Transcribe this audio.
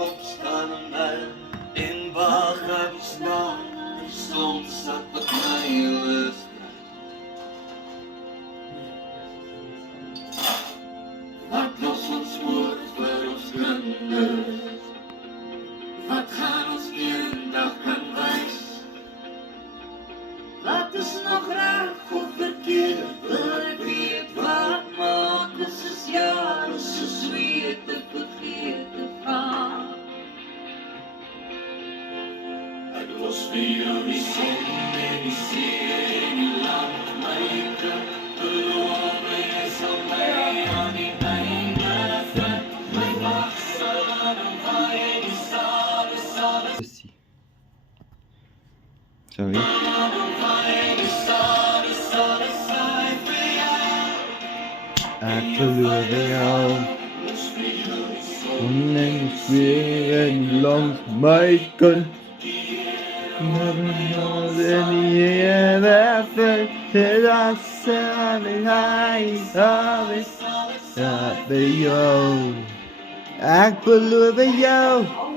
Opstaan mij in Bagabistan, soms zat het mij lust. Wat los ons woord voor ons kinders? Wat gaan ons eendag kan wys? Wat is nog reg of verkeerd? Wil ek weet wat maak ons is jare so sweet te vergeet te gaan. Ek los vir jou die son en die see en die land, my kind, beloof my jy sal my aan die einde vind. My wag sal aan en waai die sade. Sorry. Ek beloof jou om en weer en langs my kind. Never know that you ever felt that something high of it. Ek beloof jou.